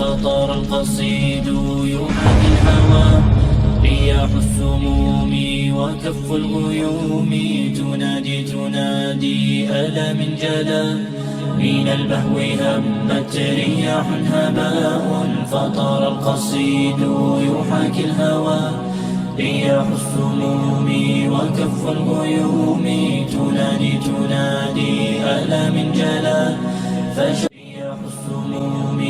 فطار القصيد يحاكي الهوى رياح السموم وكف الغيوم تنادي تنادي ألا من جلا. من البهو همت رياح هباء فطار القصيد يحاكي الهوى رياح السموم وكف الغيوم تنادي تنادي ألا من جلا.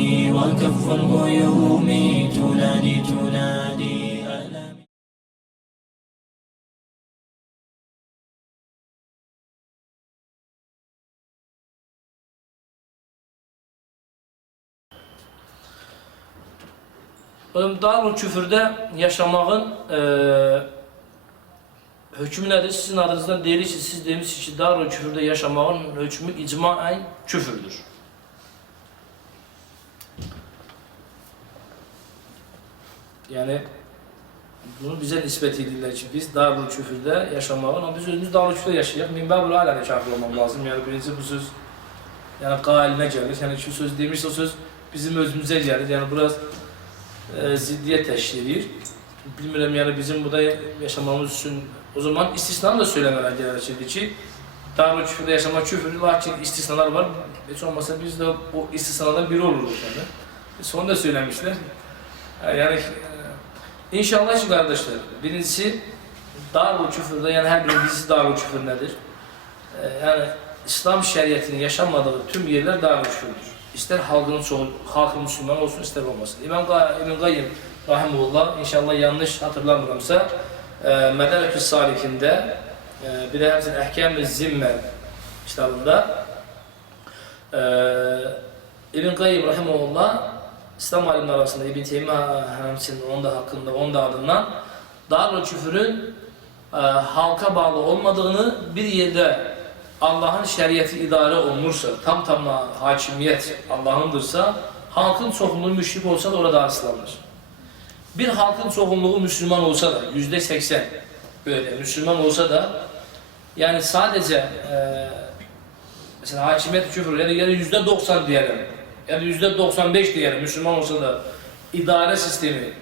فش رياح السموم وكف الغيوم تنادي تنادي ألا من Darul küfürdə yaşamağın e, hökmü nədir? Sizin adınızdan deyilir ki, siz demişsiniz ki, Darul küfürdə yaşamağın hökmü icmaən küfürdür. Yani bunu bize nispet edirlər ki, biz Darul küfürdə yaşamağın, ama biz özümüz Darul küfürdə yaşayaq. Minbabul alədə kafir olmam lazım. Yani birinci bu söz yani qailinə gəlir. Yani şu söz demişsə o söz bizim özümüzə gəlir. Yani biraz e, ziddiyet teşkil edir. Bilmirəm, yəni bizim burada yaşamamız üçün o zaman istisna da söyləmələr gələcəkdir ki, Darül küfürdə yaşamaq küfürdür, lakin istisnalar var. Heç olmasa biz de o istisnalardan biri oluruz. Biz onu da söylemişler. E, Yani e, inşallah ki kardeşler, birincisi Darül küfürdə, yəni hər birinin birisi Darül küfür nədir? E, Yəni İslam şəriətinin yaşanmadığı tüm yerlər Darül küfürdür. İster halkın çoğu, halkı Müslüman olsun, ister olmasın. İmam İbn Qayyim Rahimullah, inşallah yanlış hatırlamıramsa, e, Mədərəkü Salikində, e, bir de hepsinin Əhkəm-i Zimmə kitabında, e, İbn Qayyim Rahimullah, İslam alimleri arasında İbn Teymiyyə həmçinin onun da hakkında, onun da adından, Darül Küfürün e, halka bağlı olmadığını bir yerde Allah'ın şəriəti idarə olunursa, tam tamına hakimiyyət Allah'ındırsa, halkın çoxunluğu müşrik olsa da orada aslanır. Bir halkın çoxunluğu Müslüman olsa da, yüzde seksen böyle Müslüman olsa da, yani sadece e, mesela hakimiyet küfür ya da ya da yüzde doksan diyelim, ya da yüzde doksan beş diyelim Müslüman olsa da idare sistemi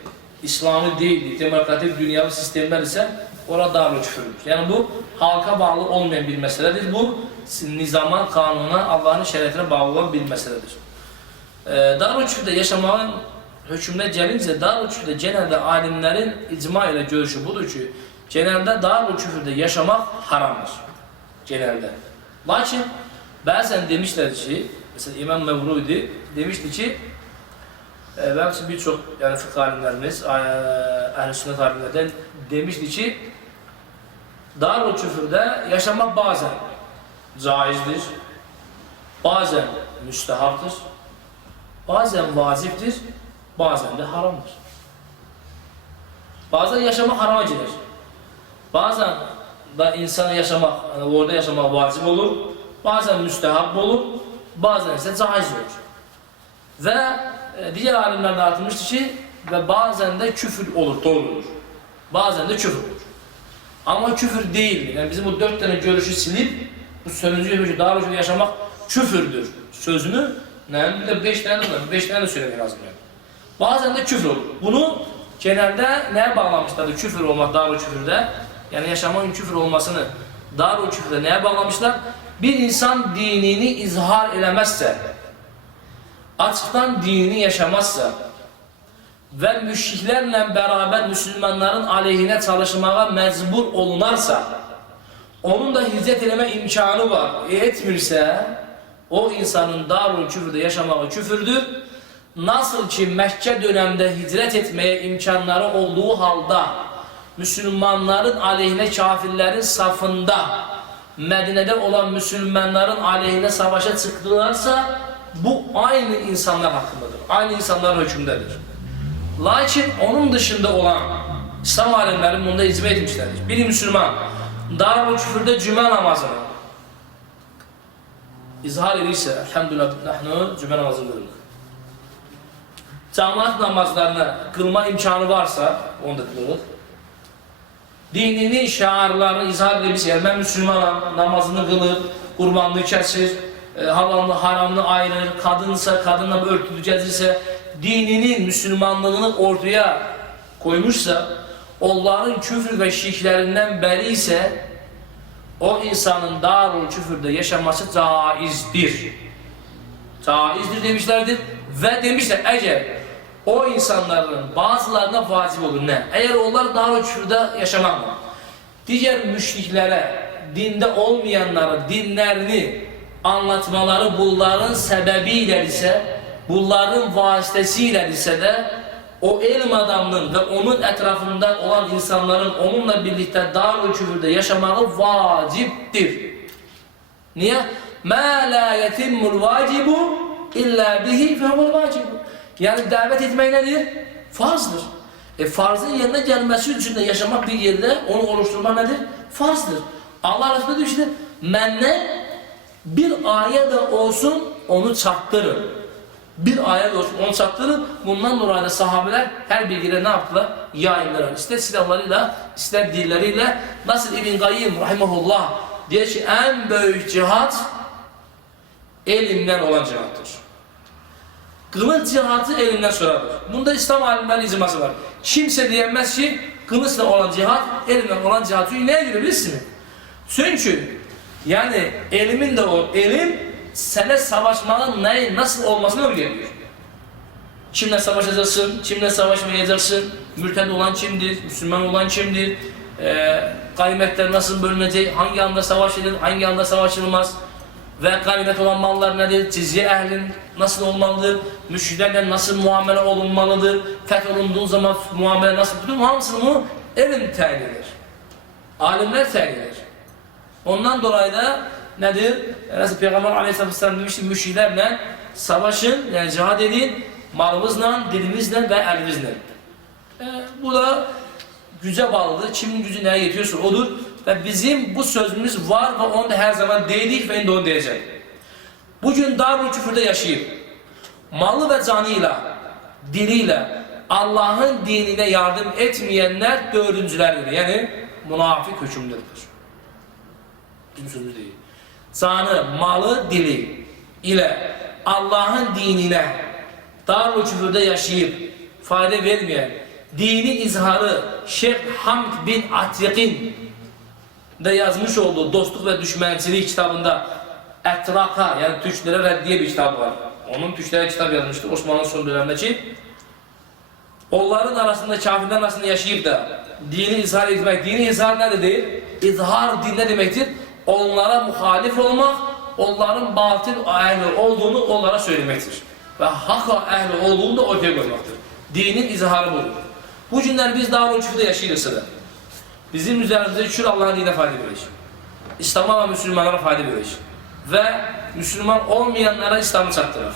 İslami değil, demokratik dünyavi sistemler ise orada darlı küfürdür. Yani bu halka bağlı olmayan bir meseledir. Bu nizama, kanuna, Allah'ın şeriatine bağlı olan bir meseledir. Ee, darül küfürdə yaşamağın hökmünə gəlincə, darül küfürdə genelde alimlerin icma ile görüşü budur ki, genelde darül küfürdə yaşamak haramdır. Genelde. Lakin bəzən demişler ki, mesela İmam Mevrudi demişti ki, e, belki birçok yani fıkıh alimlerimiz, ehl-i sünnet alimlerden demişti ki, Darul küfürde yaşamak bazen caizdir, bazen müstehaptır, bazen vaciptir, bazen de haramdır. Bazen yaşamak harama girer. Bazen da insan yaşamak, yani orada yaşamak vacip olur, bazen müstehap olur, bazen ise caiz olur. Ve e, diğer alimler de atmıştı ki ve bazen de küfür olur, doğrudur. Bazen de küfür olur. Ama küfür değil. Yani bizim bu dört tane görüşü silip bu sözünüzü görüşü daha önce yaşamak küfürdür sözünü ne bir de beş tane de. Beş tane de söylemek lazım yani. Bazen de küfür olur. Bunu genelde neye bağlamışlardı küfür olmak dar küfürde? Yani yaşamanın küfür olmasını dar küfürde neye bağlamışlar? Bir insan dinini izhar elemezse, açıktan dinini yaşamazsa, ve müşriklerle beraber Müslümanların aleyhine çalışmaya mecbur olunarsa, onun da hicret eleme imkanı var. E etmirse, o insanın darul küfürde yaşamağı küfürdür. Nasıl ki Mekke dönemde hicret etmeye imkanları olduğu halde Müslümanların aleyhine kafirlerin safında Medine'de olan Müslümanların aleyhine savaşa çıktılarsa bu aynı insanlar hakkındadır. Aynı insanların hükümdedir. Lakin onun dışında olan İslam alimleri bunda icma etmişlerdir. Bir Müslüman Darul Küfür'de cümə namazını izhar edirsə, elhamdülillah, nahnu cümə namazını qılırıq. Cemaat namazlarını kılma imkanı varsa, onu da kılırıq. Dinini, şiarlarını izhar edirsə, yəni mən Müslümanam, namazını qılır, qurbanlığı kəsir, e, haramlı haramlı ayırır, kadınsa kadınla örtülü gezirse, dininin, Müslümanlığını ortaya koymuşsa, onların küfür ve şirklerinden beri ise o insanın darul küfürde yaşaması caizdir. Caizdir demişlerdir ve demişler eğer o insanların bazılarına vacip olur ne? Eğer onlar darul küfürde yaşamak mı? Diğer müşriklere, dinde olmayanlara dinlerini anlatmaları bunların sebebiyle ise, bunların vasıtasıyla ise de o ilim adamının ve onun etrafında olan insanların onunla birlikte dar küfürde yaşamağı vaciptir. Niye? مَا لَا يَتِمُّ الْوَاجِبُ اِلَّا بِهِ فَهُوَ الْوَاجِبُ yani davet etmek nedir? Farzdır. E farzın yerine gelmesi için de yaşamak bir yerde onu oluşturmak nedir? Farzdır. Allah Resulü diyor işte menne bir ayet de olsun onu çaktırın. Bir ayet olsun onu çaktırın. Bundan dolayı da sahabeler her bilgileri ne yaptılar? Yayınlar. İster silahlarıyla, ister dilleriyle. Nasıl İbn Gayyim rahimahullah diye ki en büyük cihat elimden olan cihattır. Kılıç cihatı elinden sonradır. Bunda İslam alimlerinin icması var. Kimse diyemez ki kılıçla olan cihat elinden olan cihat. Çünkü neye göre bilirsiniz mi? Çünkü yani elimin de o elim sana savaşmanın ne, nasıl olmasını öğreniyor. Kimle savaşacaksın, kimle savaşmayacaksın, mürted olan kimdir, Müslüman olan kimdir, e, ganimetler nasıl bölünecek, hangi anda savaşılır, hangi anda savaşılmaz ve ganimet olan mallar nedir, cizye ehlin nasıl olmalıdır, müşriklerle nasıl muamele olunmalıdır, fetholunduğu zaman muamele nasıl, bütün hamısını bunu elim tayin eder. Alimler tayin eder. Ondan dolayı da nedir? Nasıl Peygamber Aleyhisselatü Vesselam demişti müşriklerle savaşın, yani cihad edin, malımızla, dilimizle ve elimizle. E, bu da güce bağlıdır. Kimin gücü neye yetiyorsa odur. Ve bizim bu sözümüz var ve onu da her zaman değdik ve onu diyeceğim. Bugün darul küfürde yaşayıp malı ve canıyla, diliyle Allah'ın dinine yardım etmeyenler dördüncülerdir. Yani münafık hükümleridir. Bizim sözümüz değil. Canı, malı, dili ile Allah'ın dinine darul küfürde yaşayıp fayda vermeyen dini izharı Şeyh Hamd bin Atik'in de yazmış olduğu Dostluk ve Düşmencilik kitabında Etraka yani Türklere reddiye bir kitap var. Onun Türklere kitap yazmıştı Osmanlı son dönemdeki. Onların arasında kafirlerin arasında yaşayıp da dini izhar etmek, dini izhar ne değil? İzhar din ne demektir? Onlara muhalif olmak, onların batıl ehli olduğunu onlara söylemektir. Ve hak ehli olduğunu da ortaya koymaktır. Dinin izharı budur. Bu günler biz daha uçukta yaşayırız da. Bizim üzerimizde şükür Allah'ın dinine fayda verir. İslam'a ve Müslümanlara fayda verir. Ve Müslüman olmayanlara İslam'ı çattırır.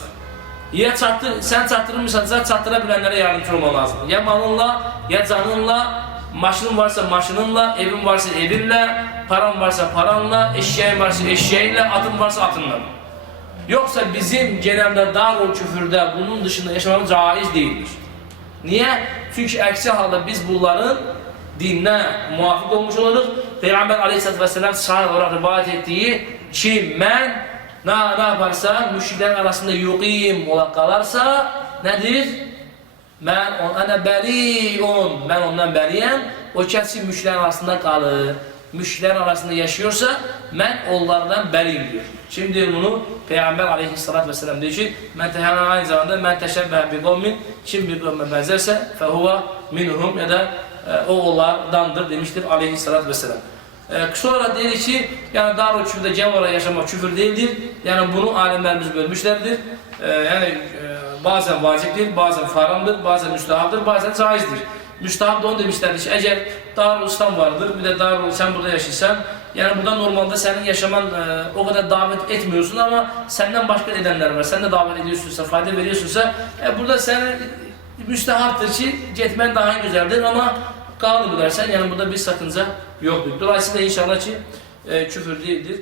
Ya çattır, sen çattırmışsan çattırabilenlere yardımcı olman lazım. Ya malınla, ya canınla, maşının varsa maşınınla, evin varsa evinle, paran varsa paranla, eşeğin varsa eşeğinle, atın varsa atınla. Yoksa bizim genelde darul küfürde bunun dışında yaşamamız caiz değildir. Niye? Çünkü aksi halde biz bunların dinine muvafık olmuş oluruz. Peygamber aleyhissalatü vesselam sahih olarak rivayet ettiği ki men ne, ne yaparsa müşriklerin arasında yuqim olarak kalarsa nedir? Ben on, ana beriun, ben ondan beriyem. O kesin müşriklerin arasında kalır. Müşriklerin arasında yaşıyorsa ben onlardan beriyim diyor. Şimdi bunu Peygamber aleyhissalatü vesselam diyor ki men aynı zamanda men teşebbehe bi kavmin kim bir kavme benzerse fehuve minhum ya da e, o onlardandır demiştir aleyhissalatü vesselam. E, sonra dedi ki yani darul küfürde cem olarak yaşamak küfür değildir. Yani bunu alimlerimiz bölmüşlerdir. E, yani e, bazen vaciptir, bazen faramdır, bazen müstahaptır, bazen caizdir. Müstahap da onu demişlerdi ki eğer Darul İslam vardır bir de Darul sen burada yaşıyorsan yani burada normalde senin yaşaman e, o kadar davet etmiyorsun ama senden başka edenler var. Sen de davet ediyorsunsa, fayda veriyorsunsa e, burada senin müstehaptır ki gitmen daha güzeldir ama kaldı bu dersen yani burada bir sakınca yoktur. Dolayısıyla inşallah ki e, küfür değildir.